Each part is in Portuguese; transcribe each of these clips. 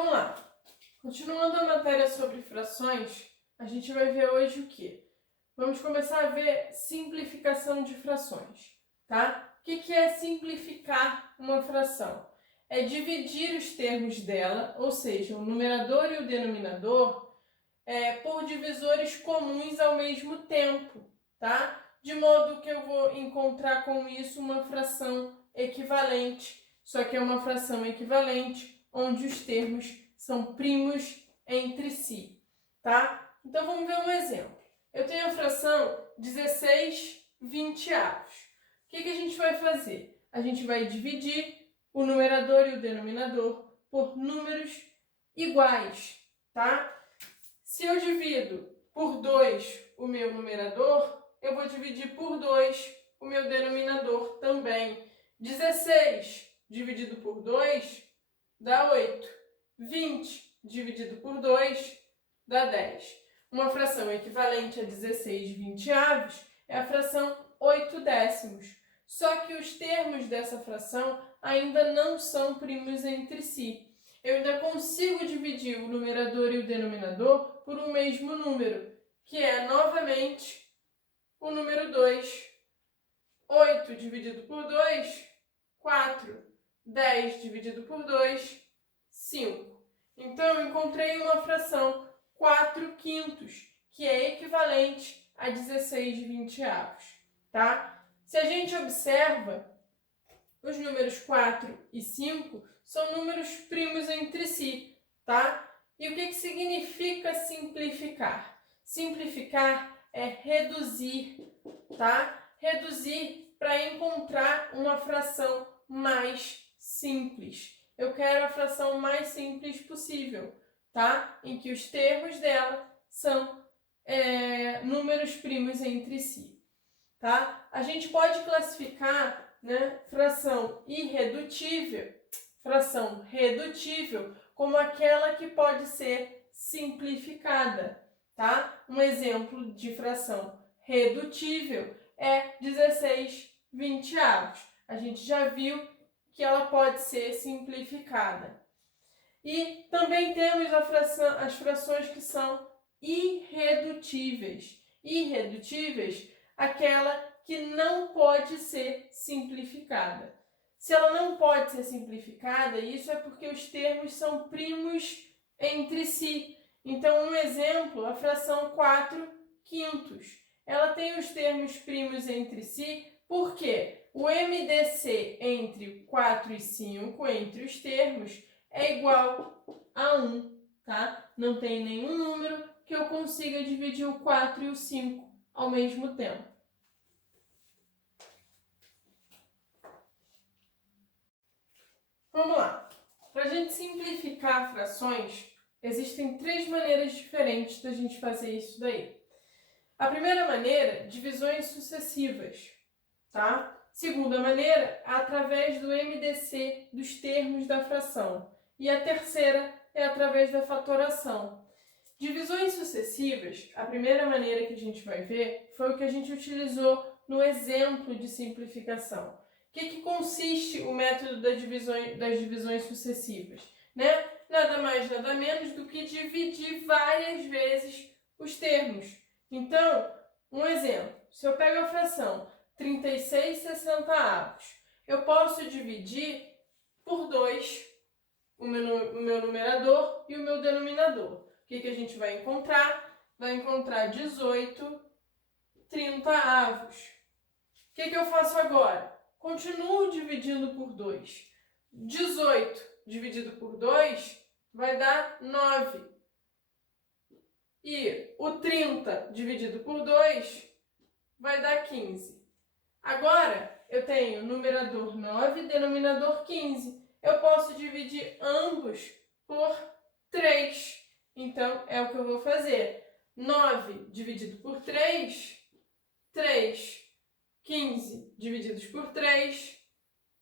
vamos lá. Continuando a matéria sobre frações, a gente vai ver hoje o quê? Vamos começar a ver simplificação de frações, tá? O que é simplificar uma fração? É dividir os termos dela, ou seja, o numerador e o denominador, por divisores comuns ao mesmo tempo, tá? De modo que eu vou encontrar com isso uma fração equivalente, só que é uma fração equivalente onde os termos são primos entre si, tá? Então vamos ver um exemplo. Eu tenho a fração 16/20. O que a gente vai fazer? A gente vai dividir o numerador e o denominador por números iguais, tá? Se eu divido por 2 o meu numerador, eu vou dividir por 2 o meu denominador também. 16 dividido por 2 dá 8. 20 dividido por 2 dá 10. Uma fração equivalente a 16/20 é a fração 8/10. Só que os termos dessa fração ainda não são primos entre si. Eu ainda consigo dividir o numerador e o denominador por um mesmo número, que é, novamente, o número 2. 8 dividido por 2, 4. 10 dividido por 2, 5. Então, eu encontrei uma fração 4/5, que é equivalente a 16/20, tá? Se a gente observa, os números 4 e 5 são números primos entre si, tá? E o que significa simplificar? Simplificar é reduzir, tá? Reduzir para encontrar uma fração mais simples. Eu quero a fração mais simples possível, tá? Em que os termos dela são números primos entre si, tá? A gente pode classificar, fração redutível como aquela que pode ser simplificada, tá? Um exemplo de fração redutível é 16/20. A gente já viu que ela pode ser simplificada. E também temos as frações que são irredutíveis. Irredutíveis, aquela que não pode ser simplificada. Se ela não pode ser simplificada, isso é porque os termos são primos entre si. Então, um exemplo, a fração 4/5. Ela tem os termos primos entre si, porque o MDC entre 4 e 5, entre os termos, é igual a 1, tá? Não tem nenhum número que eu consiga dividir o 4 e o 5 ao mesmo tempo. Vamos lá. Para a gente simplificar frações, existem 3 maneiras diferentes da gente fazer isso daí. A primeira maneira, divisões sucessivas, tá? Segunda maneira, através do MDC dos termos da fração. E a terceira é através da fatoração. Divisões sucessivas, a primeira maneira que a gente vai ver foi o que a gente utilizou no exemplo de simplificação. O que consiste o método das divisões sucessivas? Nada mais, nada menos do que dividir várias vezes os termos. Então, um exemplo, se eu pego a fração 36/60, eu posso dividir por 2 o meu numerador e o meu denominador. O que a gente vai encontrar? Vai encontrar 18/30. O que eu faço agora? Continuo dividindo por 2. 18 dividido por 2 vai dar 9. E o 30 dividido por 2 vai dar 15. Agora, eu tenho numerador 9 e denominador 15. Eu posso dividir ambos por 3. Então, é o que eu vou fazer. 9 dividido por 3, 3. 15 divididos por 3,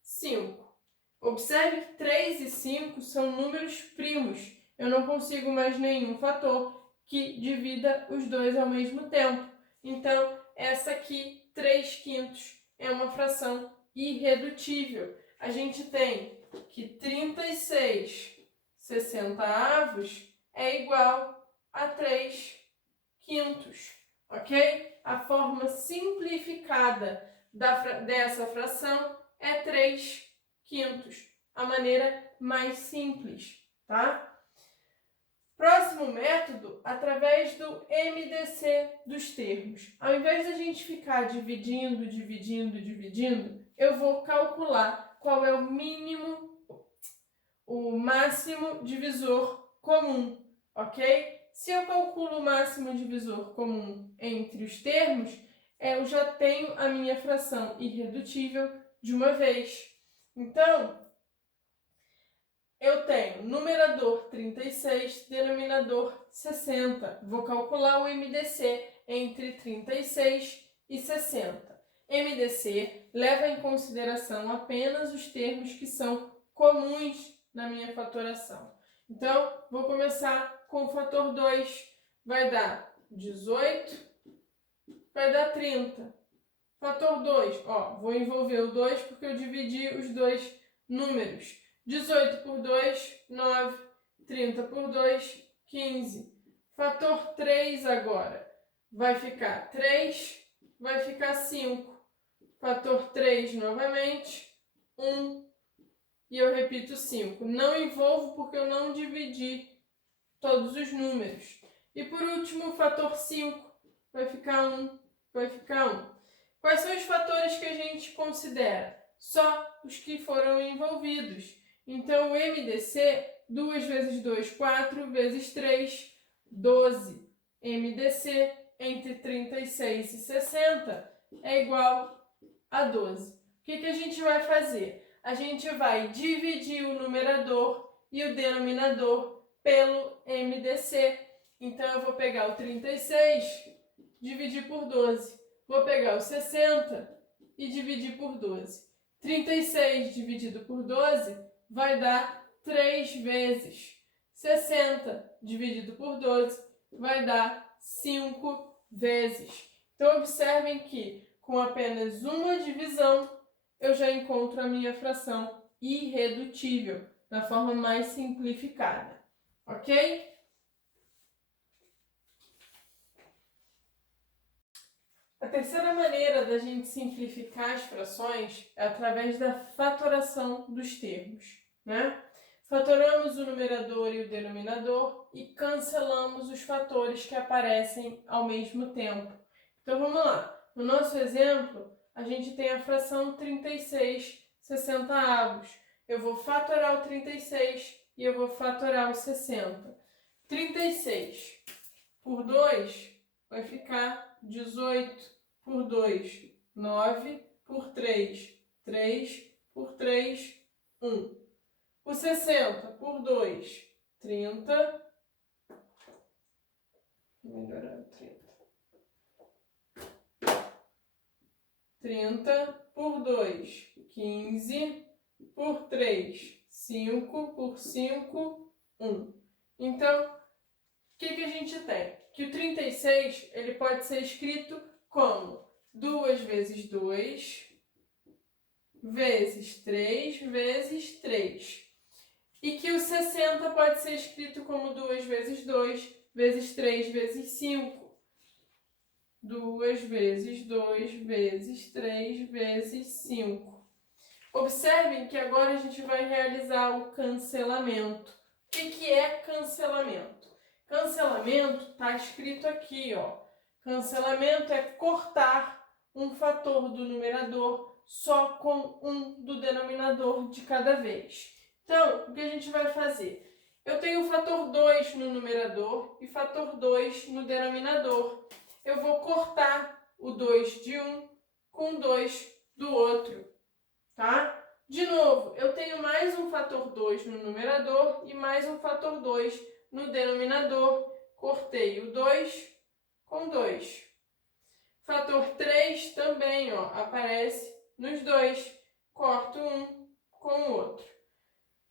5. Observe que 3 e 5 são números primos. Eu não consigo mais nenhum fator que divida os dois ao mesmo tempo. Então, essa aqui, 3/5, é uma fração irredutível. A gente tem que 36/60 60avos é igual a 3/5, ok? A forma simplificada dessa fração é 3/5, a maneira mais simples, tá? Próximo método, através do MDC dos termos. Ao invés de a gente ficar dividindo, eu vou calcular qual é o máximo divisor comum, ok? Se eu calculo o máximo divisor comum entre os termos, eu já tenho a minha fração irredutível de uma vez. Então, eu tenho numerador 36, denominador 60. Vou calcular o MDC entre 36 e 60. MDC leva em consideração apenas os termos que são comuns na minha fatoração. Então, vou começar com o fator 2. Vai dar 18, vai dar 30. Fator 2, vou envolver o 2 porque eu dividi os dois números. 18 por 2, 9. 30 por 2, 15. Fator 3 agora. Vai ficar 3, vai ficar 5. Fator 3 novamente, 1. E eu repito 5. Não envolvo porque eu não dividi todos os números. E por último, o fator 5. Vai ficar 1, vai ficar 1. Quais são os fatores que a gente considera? Só os que foram envolvidos. Então, o MDC, 2 vezes 2, 4, vezes 3, 12. MDC entre 36 e 60 é igual a 12. O que a gente vai fazer? A gente vai dividir o numerador e o denominador pelo MDC. Então, eu vou pegar o 36, dividir por 12. Vou pegar o 60 e dividir por 12. 36 dividido por 12 vai dar 3 vezes. 60 dividido por 12 vai dar 5 vezes. Então, observem que com apenas uma divisão, eu já encontro a minha fração irredutível, na forma mais simplificada. Ok? A terceira maneira da gente simplificar as frações é através da fatoração dos termos, né? Fatoramos o numerador e o denominador e cancelamos os fatores que aparecem ao mesmo tempo. Então, vamos lá. No nosso exemplo, a gente tem a fração 36 60avos. Eu vou fatorar o 36 e eu vou fatorar o 60. 36 por 2 vai ficar 18 por 2, 9 por 3, 3 por 3, 1. O 60 por 2, 30. Melhorar 30. 30 por 2, 15. Por 3, 5. Por 5, 1. Então, o que a gente tem? Que o 36 ele pode ser escrito como 2 vezes 2 vezes 3 vezes 3. E que o 60 pode ser escrito como 2 vezes 2 vezes 3 vezes 5. 2 vezes 2 vezes 3 vezes 5. Observem que agora a gente vai realizar o cancelamento. O que é cancelamento? Cancelamento está escrito aqui, Cancelamento é cortar um fator do numerador só com um do denominador de cada vez. Então, o que a gente vai fazer? Eu tenho o fator 2 no numerador e fator 2 no denominador. Eu vou cortar o 2 de um com o 2 do outro, tá? De novo, eu tenho mais um fator 2 no numerador e mais um fator 2 no denominador. Cortei o 2 com 2. Fator 3 também, aparece nos dois. Corto um com o outro.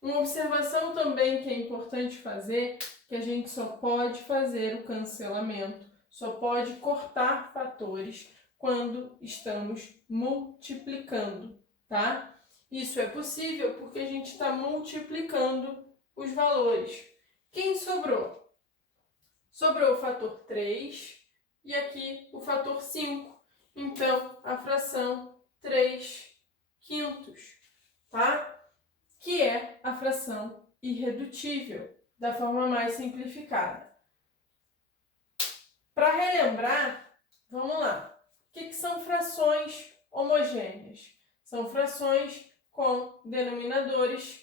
Uma observação também que é importante fazer, que a gente só pode fazer o cancelamento, só pode cortar fatores quando estamos multiplicando, tá? Isso é possível porque a gente está multiplicando os valores. Quem sobrou? Sobrou o fator 3 e aqui o fator 5. Então, a fração 3/5, tá? Que é a fração irredutível, da forma mais simplificada. Para relembrar, vamos lá. O que são frações homogêneas? São frações com denominadores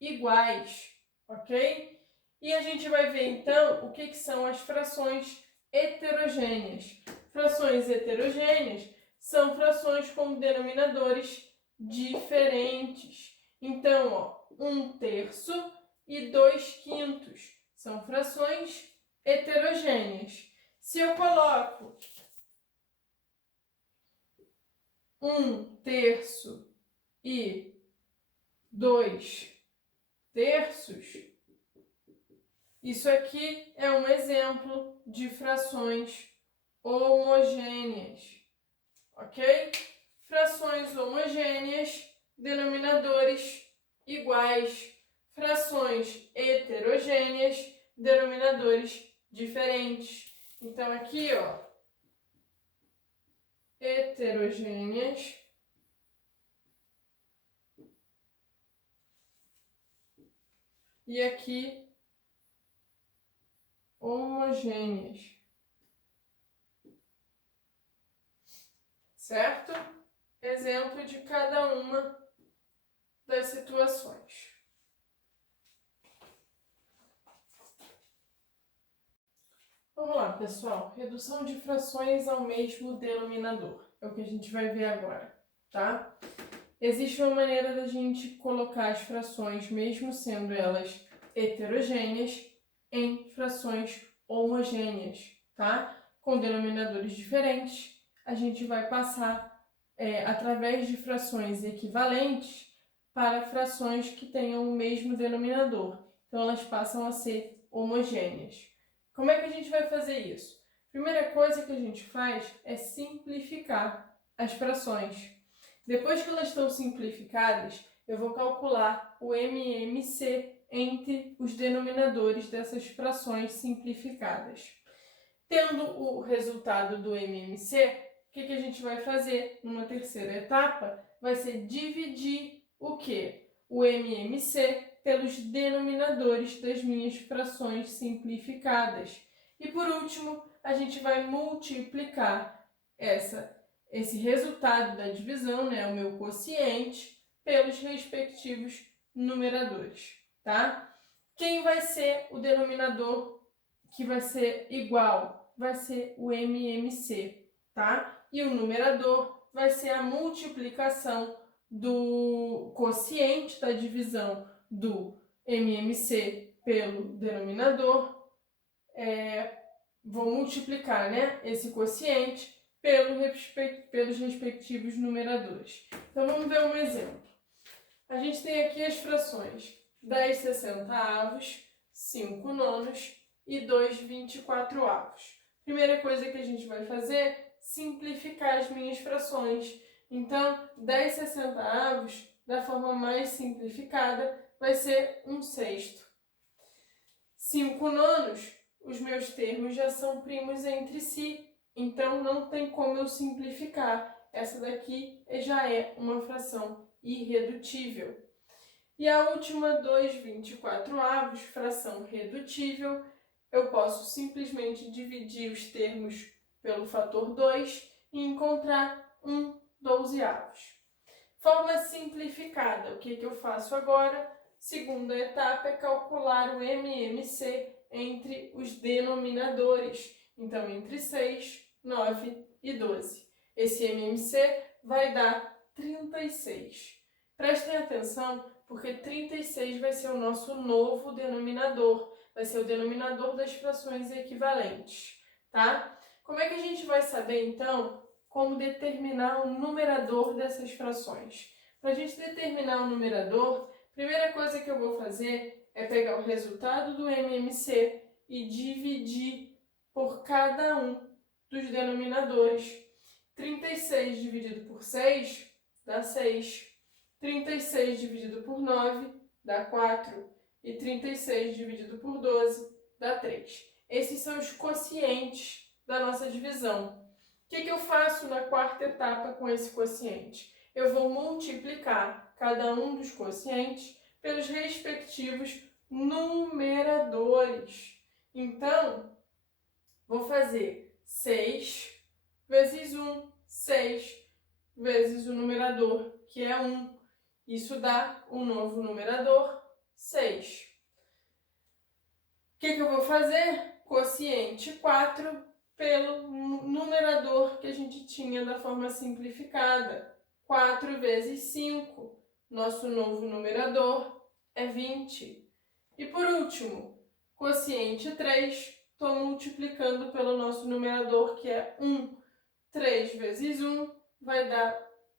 iguais, ok? E a gente vai ver então o que são as frações heterogêneas. Frações heterogêneas são frações com denominadores diferentes. Então, ó, 1/3 e 2/5 são frações heterogêneas. Se eu coloco 1/3 e 2/3, isso aqui é um exemplo de frações homogêneas, ok? Frações homogêneas, denominadores iguais. Frações heterogêneas, denominadores diferentes. Então, aqui, ó, heterogêneas e aqui homogêneas, certo? Exemplo de cada uma das situações. Vamos lá, pessoal. Redução de frações ao mesmo denominador. É o que a gente vai ver agora, tá? Existe uma maneira da gente colocar as frações, mesmo sendo elas heterogêneas, em frações homogêneas, tá? Com denominadores diferentes, a gente vai passar através de frações equivalentes para frações que tenham o mesmo denominador. Então, elas passam a ser homogêneas. Como é que a gente vai fazer isso? Primeira coisa que a gente faz é simplificar as frações. Depois que elas estão simplificadas, eu vou calcular o MMC entre os denominadores dessas frações simplificadas. Tendo o resultado do MMC, o que a gente vai fazer numa terceira etapa? Vai ser dividir o quê? O MMC pelos denominadores das minhas frações simplificadas. E por último, a gente vai multiplicar esse resultado da divisão, né, o meu quociente, pelos respectivos numeradores, tá? Quem vai ser o denominador que vai ser igual? Vai ser o MMC, tá? E o numerador vai ser a multiplicação do quociente da divisão do MMC pelo denominador. Vou multiplicar, né, esse quociente pelos respectivos numeradores. Então, vamos ver um exemplo. A gente tem aqui as frações 10/60, 5 nonos e 2/24. Primeira coisa que a gente vai fazer é simplificar as minhas frações. Então, 10/60, da forma mais simplificada, vai ser 1/6. 5 nonos, os meus termos já são primos entre si, então não tem como eu simplificar. Essa daqui já é uma fração irredutível. E a última, 2/24, fração redutível, eu posso simplesmente dividir os termos pelo fator 2 e encontrar 1/12. Forma simplificada, o que eu faço agora? Segunda etapa é calcular o MMC entre os denominadores. Então, entre 6, 9 e 12. Esse MMC vai dar 36. Prestem atenção, porque 36 vai ser o nosso novo denominador. Vai ser o denominador das frações equivalentes, tá? Como é que a gente vai saber, então, como determinar o numerador dessas frações? Para a gente determinar o numerador, a primeira coisa que eu vou fazer é pegar o resultado do MMC e dividir por cada um dos denominadores. 36 dividido por 6 dá 6. 36 dividido por 9 dá 4. E 36 dividido por 12 dá 3. Esses são os quocientes da nossa divisão. O que eu faço na quarta etapa com esse quociente? Eu vou multiplicar cada um dos quocientes pelos respectivos numeradores. Então, vou fazer 6 vezes 1, 6 vezes o numerador, que é 1. Isso dá um novo numerador, 6. O que eu vou fazer? Quociente 4 pelo numerador que a gente tinha da forma simplificada. 4 vezes 5, nosso novo numerador é 20. E por último, quociente 3, estou multiplicando pelo nosso numerador que é 1. 3 vezes 1 vai dar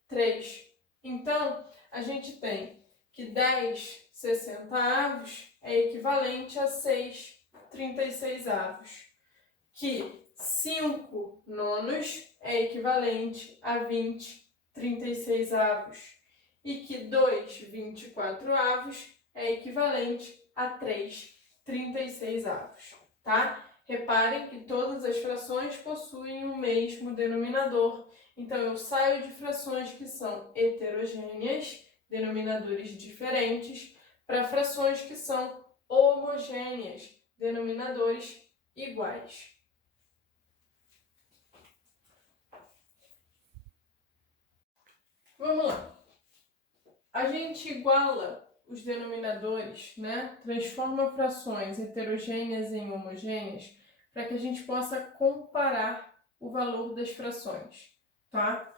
3. Então, a gente tem que 10 60avos é equivalente a 6 36avos. Que 5 nonos é equivalente a 20 36avos. E que 2 24avos é equivalente a 3 36avos. Tá? Reparem que todas as frações possuem o mesmo denominador. Então, eu saio de frações que são heterogêneas, denominadores diferentes, para frações que são homogêneas, denominadores iguais. Vamos lá. A gente iguala os denominadores, né? Transforma frações heterogêneas em homogêneas para que a gente possa comparar o valor das frações, tá?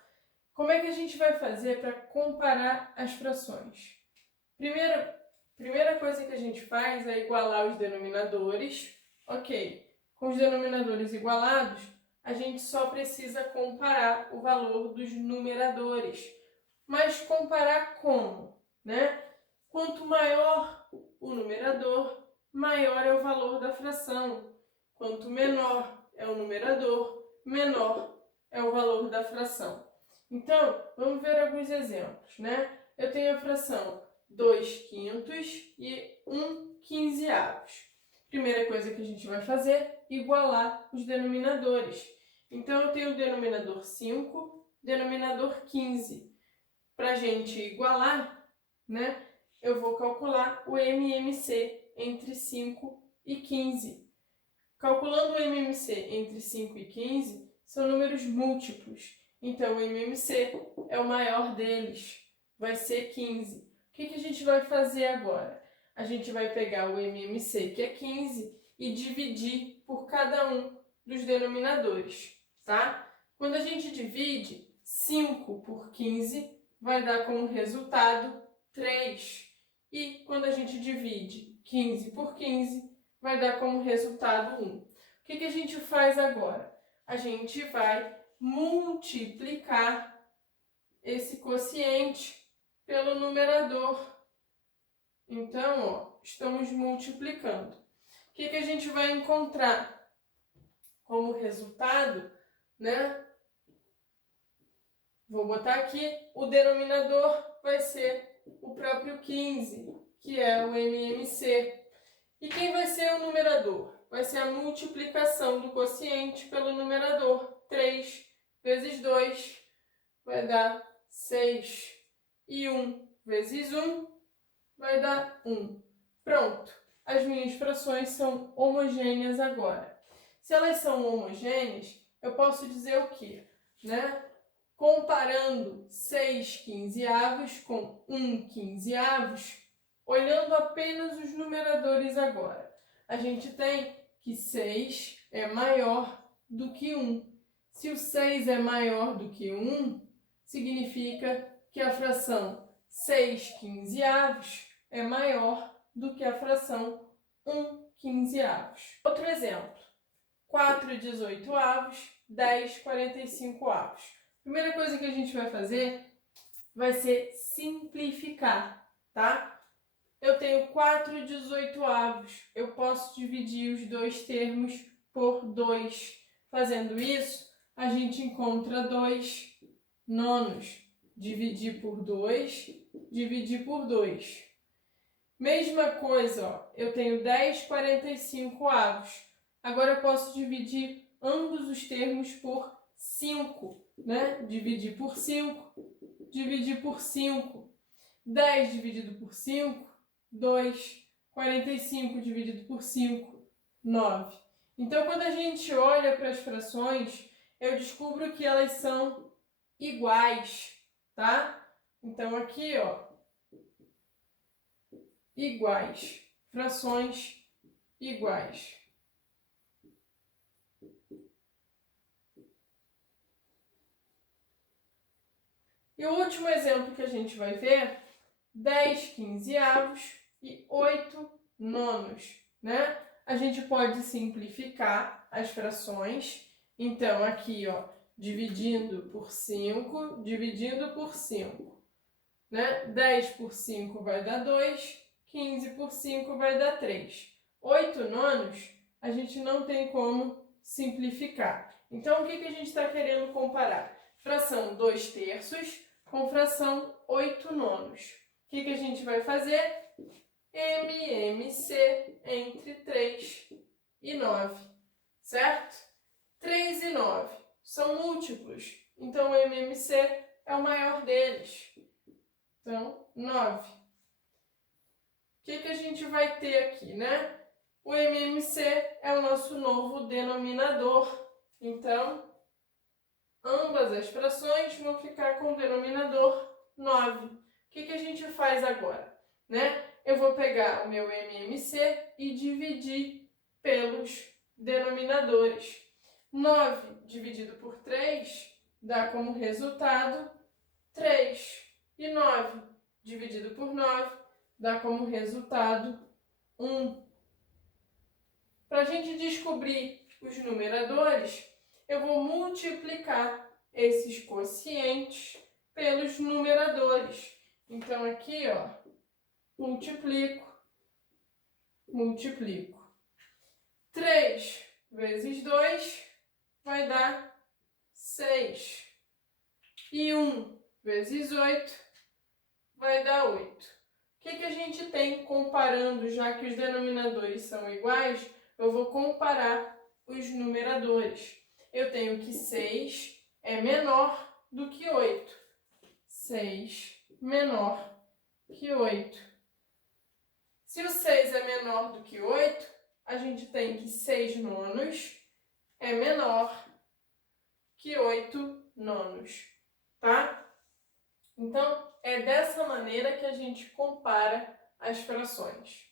Como é que a gente vai fazer para comparar as frações? Primeira coisa que a gente faz é igualar os denominadores. Ok, com os denominadores igualados, a gente só precisa comparar o valor dos numeradores. Mas comparar como, né? Quanto maior o numerador, maior é o valor da fração. Quanto menor é o numerador, menor é o valor da fração. Então, vamos ver alguns exemplos, né? Eu tenho a fração 2 quintos e 1 quinzeavos. Primeira coisa que a gente vai fazer, igualar os denominadores. Então, eu tenho o denominador 5, denominador 15. Para a gente igualar, né, eu vou calcular o MMC entre 5 e 15. Calculando o MMC entre 5 e 15, são números múltiplos. Então, o MMC é o maior deles, vai ser 15. O que a gente vai fazer agora? A gente vai pegar o MMC, que é 15, e dividir por cada um dos denominadores, tá? Quando a gente divide 5 por 15, vai dar como resultado 3. E quando a gente divide 15 por 15, vai dar como resultado 1. O que a gente faz agora? A gente vai multiplicar esse quociente pelo numerador. Então, ó, estamos multiplicando. O que a gente vai encontrar como resultado, né? Vou botar aqui, o denominador vai ser o próprio 15, que é o MMC. E quem vai ser o numerador? Vai ser a multiplicação do quociente pelo numerador. 3 vezes 2 vai dar 6. E 1 vezes 1 vai dar 1. Pronto. As minhas frações são homogêneas agora. Se elas são homogêneas, eu posso dizer o quê? Né? Comparando 6 quinzeavos com 1 quinzeavos, olhando apenas os numeradores agora, a gente tem que 6 é maior do que 1. Se o 6 é maior do que 1, significa que a fração 6 quinzeavos é maior do que a fração 1 quinzeavos. Outro exemplo, 4 18avos, 10 45avos. Primeira coisa que a gente vai fazer vai ser simplificar, tá? Eu tenho 4 18avos. Eu posso dividir os dois termos por 2. Fazendo isso, a gente encontra 2 nonos. Dividir por 2, dividir por 2. Mesma coisa, ó, eu tenho 10/45. Agora eu posso dividir ambos os termos por 5, né? Dividir por 5, dividir por 5. 10 dividido por 5, 2. 45 dividido por 5, 9. Então, quando a gente olha para as frações, eu descubro que elas são iguais, tá? Então, aqui, ó, iguais, frações iguais. E o último exemplo que a gente vai ver, 10/15 e 8/9, né? A gente pode simplificar as frações. Então, aqui, ó, dividindo por 5, dividindo por 5, né? 10 por 5 vai dar 2, 15 por 5 vai dar 3. 8/9, a gente não tem como simplificar. Então, o que a gente está querendo comparar? Fração 2/3 com fração 8/9. O que a gente vai fazer? MMC entre 3 e 9, certo? 3 e 9 são múltiplos, então o MMC é o maior deles. Então, 9. O que a gente vai ter aqui, né? O MMC é o nosso novo denominador. Então, ambas as frações vão ficar com o denominador 9. O que a gente faz agora, né? Eu vou pegar o meu MMC e dividir pelos denominadores. 9 dividido por 3 dá como resultado 3. E 9 dividido por 9 dá como resultado 1. Para a gente descobrir os numeradores, eu vou multiplicar esses quocientes pelos numeradores. Então, aqui, ó, multiplico. 3 vezes 2 vai dar 6. E 1 vezes 8 vai dar 8. O que a gente tem comparando, já que os denominadores são iguais? Eu vou comparar os numeradores. Eu tenho que 6 é menor do que 8. 6 menor que 8. Se o 6 é menor do que 8, a gente tem que 6/9 é menor que 8/9, tá? Então, é dessa maneira que a gente compara as frações.